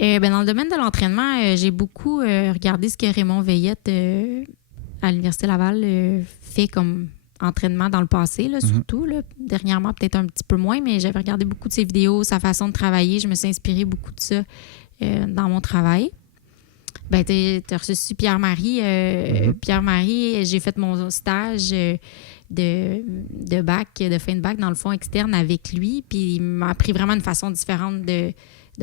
Dans le domaine de l'entraînement, j'ai beaucoup regardé ce que Raymond Veillette à l'Université Laval fait comme entraînement dans le passé, là, surtout. Là. Dernièrement, peut-être un petit peu moins, mais j'avais regardé beaucoup de ses vidéos, sa façon de travailler. Je me suis inspirée beaucoup de ça dans mon travail. Tu as reçu Pierre-Marie. Pierre-Marie, j'ai fait mon stage de bac, de fin de bac, dans le fond externe avec lui. Puis il m'a appris vraiment une façon différente de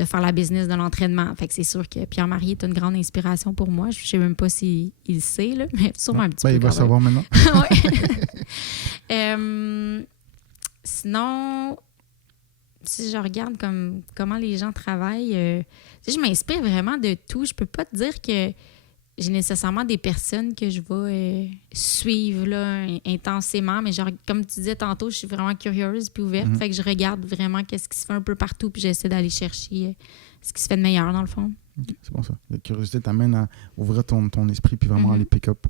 faire la business de l'entraînement. Fait que c'est sûr que Pierre-Marie est une grande inspiration pour moi. Je ne sais même pas s'il le sait, là, mais sûrement un petit peu. Il va savoir maintenant. Sinon, si je regarde comment les gens travaillent, je m'inspire vraiment de tout. Je peux pas te dire que j'ai nécessairement des personnes que je vais suivre là, intensément, mais genre, comme tu disais tantôt, je suis vraiment curieuse puis ouverte. Fait que je regarde vraiment qu'est-ce qui se fait un peu partout puis j'essaie d'aller chercher ce qui se fait de meilleur dans le fond. Okay, c'est bon ça. La curiosité t'amène à ouvrir ton esprit puis vraiment aller pick-up,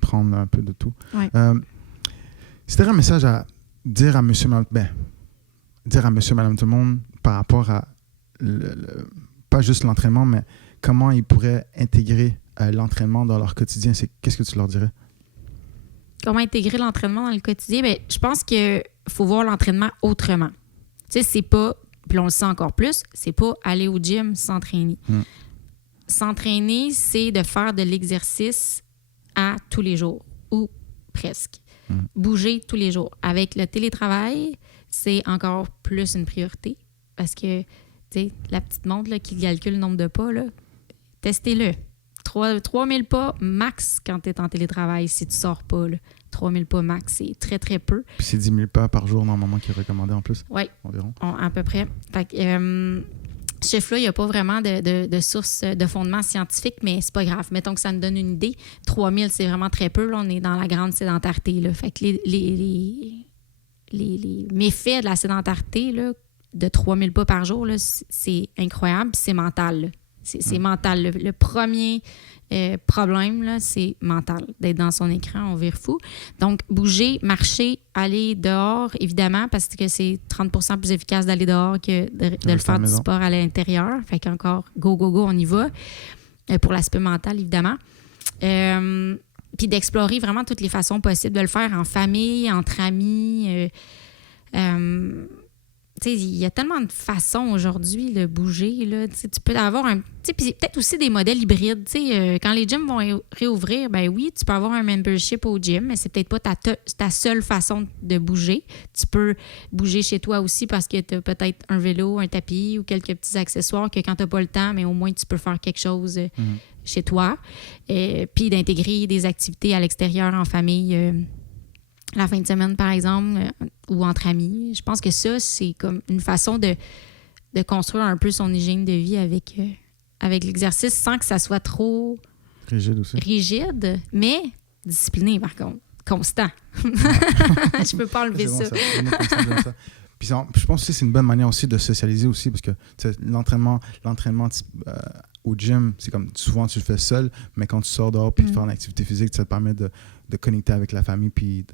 prendre un peu de tout. Ouais. Si tu avais un message à dire à monsieur, madame tout le monde par rapport à pas juste l'entraînement, mais comment ils pourraient intégrer l'entraînement dans leur quotidien, qu'est-ce que tu leur dirais? Comment intégrer l'entraînement dans le quotidien? Je pense qu'il faut voir l'entraînement autrement. Tu sais, c'est pas, puis on le sait encore plus, c'est pas aller au gym s'entraîner. S'entraîner, c'est de faire de l'exercice à tous les jours, ou presque. Bouger tous les jours. Avec le télétravail, c'est encore plus une priorité parce que, tu sais, la petite montre là, qui calcule le nombre de pas, là, testez-le. 3000 pas max quand tu es en télétravail si tu sors pas. 3000 pas max, c'est très, très peu. Puis c'est 10 000 pas par jour normalement qui est recommandé en plus? Oui, environ. À peu près. Fait que, ce chiffre-là, il n'y a pas vraiment de source de fondement scientifique, mais c'est pas grave. Mettons que ça nous donne une idée. 3000, c'est vraiment très peu. Là, on est dans la grande sédentarité. Là. Fait que les méfaits de la sédentarité, là, de 3000 pas par jour, là, c'est incroyable, puis c'est mental. Là. C'est mental. Le premier problème, là, c'est mental. D'être dans son écran, on vire fou. Donc, bouger, marcher, aller dehors, évidemment, parce que c'est 30% plus efficace d'aller dehors que de le faire du sport à l'intérieur. Fait qu'encore, go, on y va. Pour l'aspect mental, évidemment. Puis d'explorer vraiment toutes les façons possibles de le faire en famille, entre amis. Il y a tellement de façons aujourd'hui de bouger. Là. Tu peux avoir puis peut-être aussi des modèles hybrides. Quand les gyms vont réouvrir, ben oui, tu peux avoir un membership au gym, mais c'est peut-être pas ta seule façon de bouger. Tu peux bouger chez toi aussi parce que tu as peut-être un vélo, un tapis ou quelques petits accessoires que quand tu n'as pas le temps, mais au moins tu peux faire quelque chose chez toi. Puis d'intégrer des activités à l'extérieur en famille. La fin de semaine, par exemple, ou entre amis. Je pense que ça, c'est comme une façon de construire un peu son hygiène de vie avec l'exercice sans que ça soit trop rigide aussi. Rigide, mais discipliné, par contre. Constant. Je peux pas enlever ça. Puis je pense aussi que c'est une bonne manière aussi de socialiser aussi parce que l'entraînement au gym, c'est comme souvent tu le fais seul, mais quand tu sors dehors puis de faire une activité physique, ça te permet de connecter avec la famille puis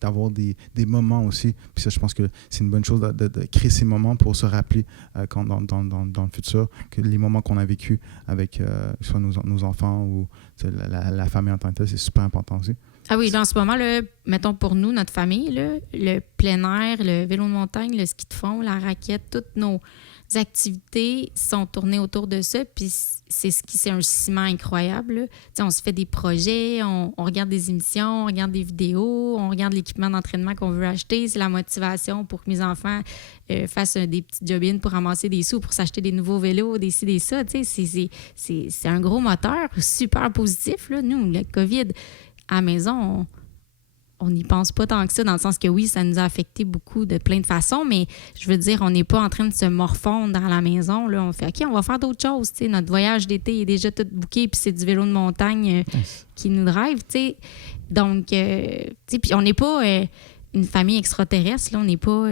d'avoir des moments aussi. Puis ça, je pense que c'est une bonne chose de créer ces moments pour se rappeler dans le futur que les moments qu'on a vécu avec soit nos enfants ou la famille en tant que telle, c'est super important aussi. Ah oui, là, en ce moment, là, mettons pour nous, notre famille, là, le plein air, le vélo de montagne, le ski de fond, la raquette, toutes nos activités sont tournées autour de ça. Puis c'est un ciment incroyable. On se fait des projets, on regarde des émissions, on regarde des vidéos, on regarde l'équipement d'entraînement qu'on veut acheter. C'est la motivation pour que mes enfants fassent des petits job-ins pour ramasser des sous, pour s'acheter des nouveaux vélos, des ci, des ça. C'est un gros moteur super positif. Là. Nous, le COVID, à la maison, on n'y pense pas tant que ça, dans le sens que oui, ça nous a affecté beaucoup de plein de façons, mais je veux dire, on n'est pas en train de se morfondre dans la maison. Là. On fait OK, on va faire d'autres choses. T'sais. Notre voyage d'été est déjà tout booké, puis c'est du vélo de montagne qui nous drive. T'sais. Donc, puis on n'est pas une famille extraterrestre, là. On n'est pas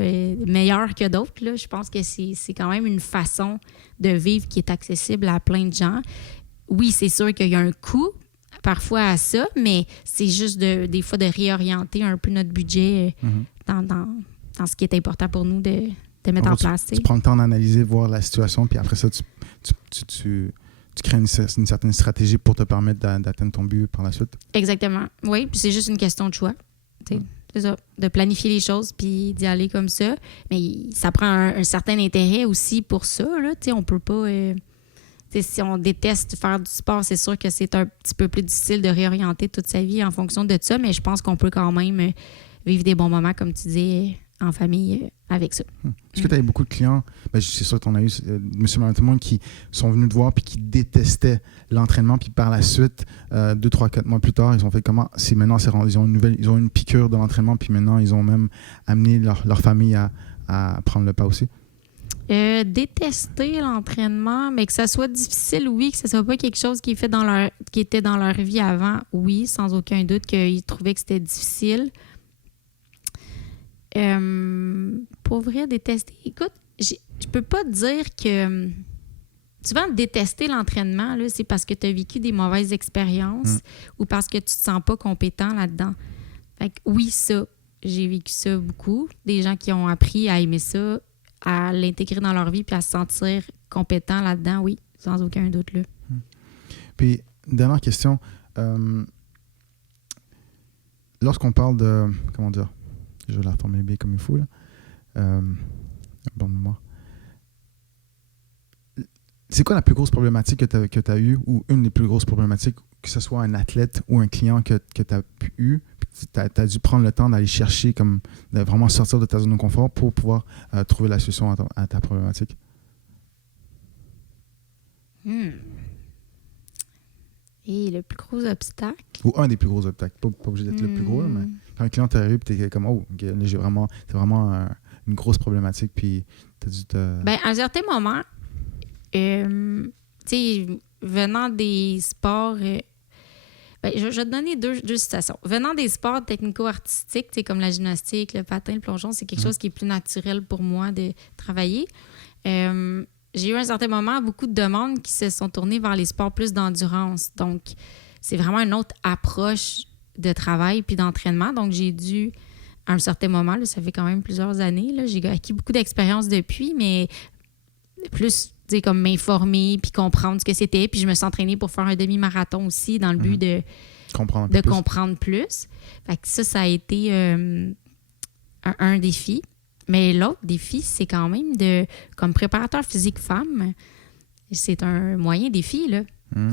meilleur que d'autres. Là. Je pense que c'est quand même une façon de vivre qui est accessible à plein de gens. Oui, c'est sûr qu'il y a un coût parfois à ça, mais c'est juste des fois de réorienter un peu notre budget dans ce qui est important pour nous de mettre en place. Tu prends le temps d'analyser, voir la situation, puis après ça, tu crées une certaine stratégie pour te permettre d'atteindre ton but par la suite. Exactement. Oui, puis c'est juste une question de choix. C'est ça, de planifier les choses puis d'y aller comme ça. Mais ça prend un certain intérêt aussi pour ça. Là. On peut pas... si on déteste faire du sport, c'est sûr que c'est un petit peu plus difficile de réorienter toute sa vie en fonction de ça, mais je pense qu'on peut quand même vivre des bons moments, comme tu dis, en famille avec ça. Est-ce que tu avais beaucoup de clients, c'est sûr que tu en as eu, monsieur, madame, tout le monde, qui sont venus te voir puis qui détestaient l'entraînement, puis par la suite, 2, 3, 4 mois plus tard, ils ont fait comment? Maintenant, ils ont une piqûre de l'entraînement, puis maintenant, ils ont même amené leur famille à prendre le pas aussi? Détester l'entraînement, mais que ça soit difficile, oui, que ce soit pas quelque chose qui était dans leur vie avant, oui, sans aucun doute qu'ils trouvaient que c'était difficile. Pour vrai, détester. Écoute, je peux pas dire que... Souvent, détester l'entraînement, là, c'est parce que tu as vécu des mauvaises expériences ou parce que tu te sens pas compétent là-dedans. Fait que oui, ça, j'ai vécu ça beaucoup. Des gens qui ont appris à aimer ça, à l'intégrer dans leur vie puis à se sentir compétent là-dedans, oui, sans aucun doute. Là. Puis, dernière question. Lorsqu'on parle de... Comment dire? Je vais la formuler bien comme il faut. Là. Bonne mémoire. C'est quoi la plus grosse problématique que tu as eue ou une des plus grosses problématiques, que ce soit un athlète ou un client que tu as eu, tu as dû prendre le temps d'aller chercher, comme de vraiment sortir de ta zone de confort pour pouvoir trouver la solution à ta problématique? Et le plus gros obstacle? Ou un des plus gros obstacles. Pas obligé d'être le plus gros, là, mais quand un client t'arrive et t'es comme, oh, okay, là, c'est vraiment une grosse problématique, puis t'as dû te... Ben, à un certain moment, tu sais, venant des sports... je vais te donner deux situations. Venant des sports technico-artistiques, comme la gymnastique, le patin, le plongeon, c'est quelque chose qui est plus naturel pour moi de travailler. J'ai eu à un certain moment beaucoup de demandes qui se sont tournées vers les sports plus d'endurance. Donc, c'est vraiment une autre approche de travail puis d'entraînement. Donc, j'ai dû, à un certain moment, là, ça fait quand même plusieurs années, là, j'ai acquis beaucoup d'expérience depuis, mais plus, tu sais, comme m'informer puis comprendre ce que c'était. Puis je me suis entraînée pour faire un demi-marathon aussi dans le but de comprendre plus. Fait que ça a été un défi. Mais l'autre défi, c'est quand même comme préparateur physique femme, c'est un moyen défi, là.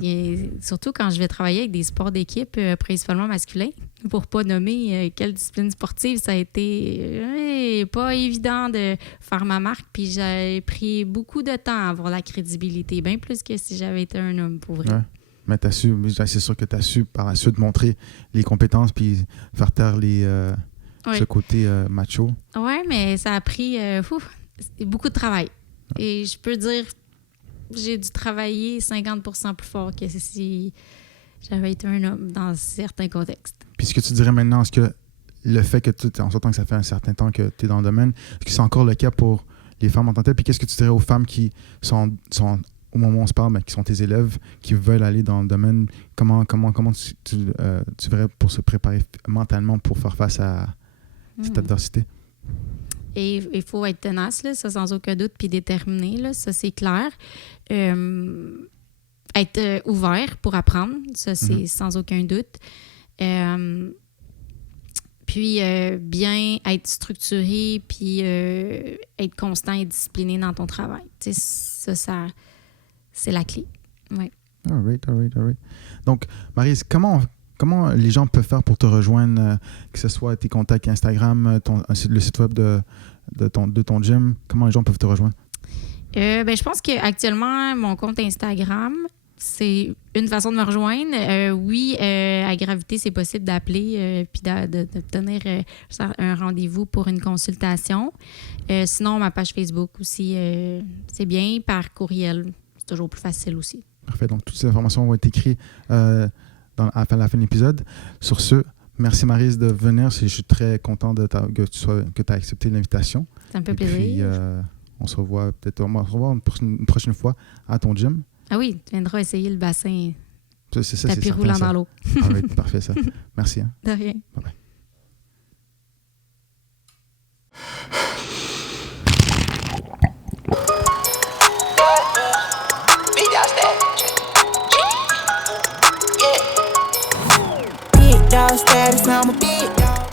Et surtout quand je vais travailler avec des sports d'équipe principalement masculins, pour pas nommer quelle discipline sportive, ça a été pas évident de faire ma marque, puis j'ai pris beaucoup de temps à avoir la crédibilité, bien plus que si j'avais été un homme, pour vrai. Ouais. Mais c'est sûr que tu as su par la suite montrer les compétences puis faire taire ce côté macho. Oui, mais ça a pris beaucoup de travail. Et je peux dire, j'ai dû travailler 50% plus fort que si j'avais été un homme dans certains contextes. Puis ce que tu dirais maintenant, est-ce que le fait que en sortant que ça fait un certain temps que tu es dans le domaine, est-ce que c'est encore le cas pour les femmes en tant que telles? Puis qu'est-ce que tu dirais aux femmes qui sont au moment où on se parle, mais qui sont tes élèves, qui veulent aller dans le domaine? Comment tu verrais pour se préparer mentalement pour faire face à cette adversité? Et il faut être tenace, là, ça sans aucun doute, puis déterminé, là, ça c'est clair. Être ouvert pour apprendre, ça c'est sans aucun doute. Puis bien être structuré, puis être constant et discipliné dans ton travail. Tu sais, ça c'est la clé. Ouais. All right. Donc, Maryse, comment les gens peuvent faire pour te rejoindre, que ce soit tes contacts Instagram, le site web de ton gym? Comment les gens peuvent te rejoindre? Je pense qu'actuellement, mon compte Instagram, c'est une façon de me rejoindre. Oui, à Gravité, c'est possible d'appeler puis d'obtenir un rendez-vous pour une consultation. Sinon, ma page Facebook aussi, c'est bien. Par courriel, c'est toujours plus facile aussi. Parfait. Donc, toutes ces informations vont être écrites à la fin de l'épisode. Sur ce, merci Maryse de venir. Je suis très content que tu aies accepté l'invitation. Ça me fait plaisir. Puis, on se revoit peut-être une prochaine fois à ton gym. Ah oui, tu viendras essayer le bassin C'est ça, tapis c'est roulant certain, dans l'eau. Alright, parfait, ça. Merci. Hein. De rien. Bye-bye. Dog status, I'm a big